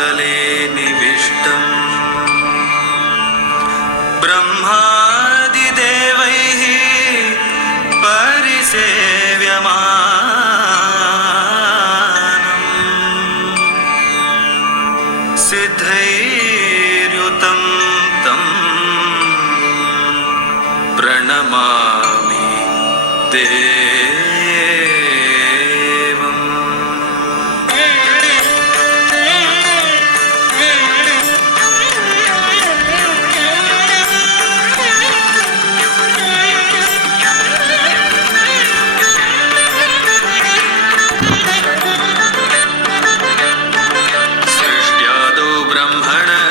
भूतले निविष्टम् ब्रह्मादिदेवैः परिसेव्यमानम् सिद्धैर्युतं तं प्रणमामि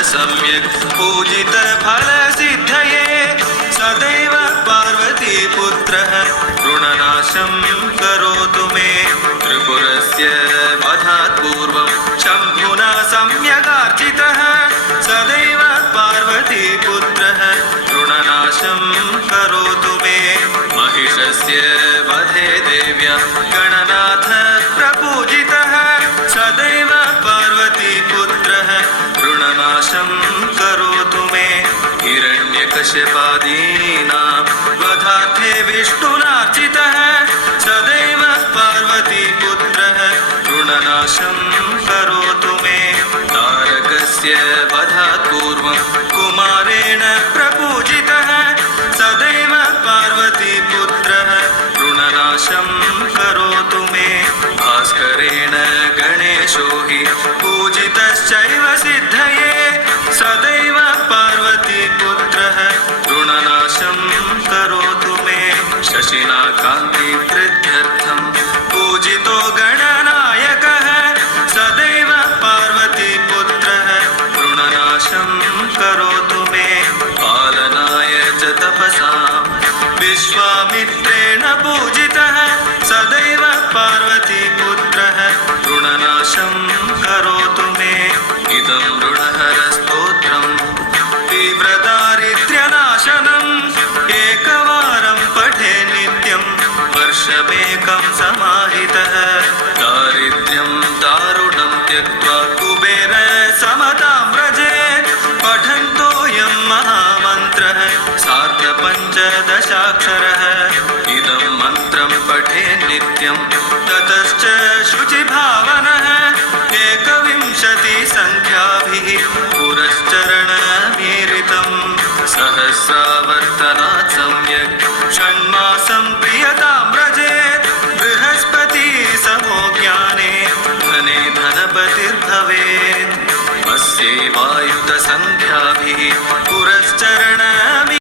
सम्यक् पूजित फलसिद्धये सदैव पार्वतीपुत्रः ऋणनाशं करोतु मे त्रिपुरस्य वधात् पूर्वं शम्भुना सम्यगार्चितः सदैव पार्वतीपुत्रः ऋणनाशं करोतु मे महिषस्य वधे देव्या गणनाथ प्रपूजितः सदैव पार्वतीपुत्रः ऋणनाशं करोतु मे हिरण्यकश्यपादीनां वधार्थे विष्णुनार्चितः सदैव पार्वतीपुत्रः ऋणनाशं करोतु मे तारकस्य वधात् पूर्वं कुमारेण प्रपूजितः सदैव पार्वतीपुत्रः ऋणनाशं करोतु मे भास्करेण गणेशो हि पूजितश्चैव सिद्धये सदैव पार्वतीपुत्रः ऋणनाशं करोतु मे शशिना कान्तिवृद्ध्यर्थं पूजितो गणनायकः सदैव पार्वतीपुत्रः ऋणनाशं करोतु मे पालनाय च तपसां विश्वामित्रेण पूजितः सदैव पार्वतीपुत्रः ऋणनाशं करोतु मे इदं ऋणहरस्तोत्रं तीव्रदारिद्र्यनाशनम् एकवारं पठे नित्यं वर्षमेकं समाहितः दारिद्र्यं दारुणं त्यक्त्वा कुबेर समतां व्रजेत् पठन्तोऽयं महामन्त्रः सार्धपञ्चदशाक्षरः इदं मन्त्रं पठे नित्यं ततश्च शुचिभावनः 21 सन्ध्याभिः पुरश्चरणमीरितं सहस्रावर्तनात् सम्यक् षण्मासं प्रियतां व्रजेत् बृहस्पति समो ज्ञाने धने धनपतिर्भवेत् अस्यैवायुतसन्ध्याभिः पुरश्चरणमि